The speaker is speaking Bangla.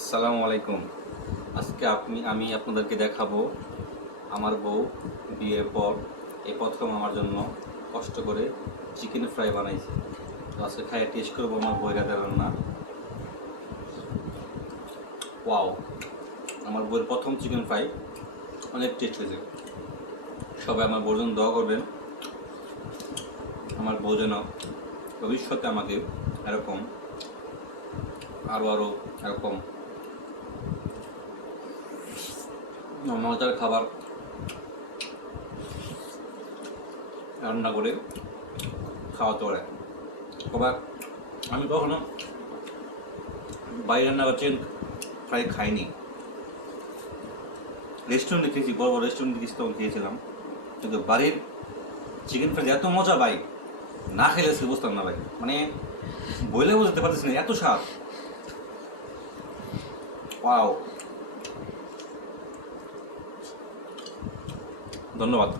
আসসালামু আলাইকুম। আজকে আমি আপনাদেরকে দেখাবো আমার বউ বিয়ের পর এই প্রথম আমার জন্য কষ্ট করে চিকেন ফ্রাই বানাইছে। তো আজকে খাইয়ে টেস্ট করবো আমার বউয়ের হাতের রান্না। ওয়াও, আমার বউয়ের প্রথম চিকেন ফ্রাই অনেক টেস্ট হয়েছে। সবাই আমার বউর জন্য দোয়া করবেন, আমার বউ যেন ভবিষ্যতে আমাকে এরকম আরও এরকম মজার খাবার রান্না করে খাওয়াতে পারে। আবার আমি কখনো বাইরে রান্না চিকেন ফ্রাই খাইনি, রেস্টুরেন্টে খেয়েছি, বড় বড় রেস্টুরেন্টে গেছি তখন খেয়েছিলাম, কিন্তু বাড়ির চিকেন ফ্রাই এত মজা ভাই, না খেলে সে বুঝতাম না ভাই, মানে বইলে বুঝতে পারতেছি না, এত স্বাদ। ওয়াও, ধন্যবাদ।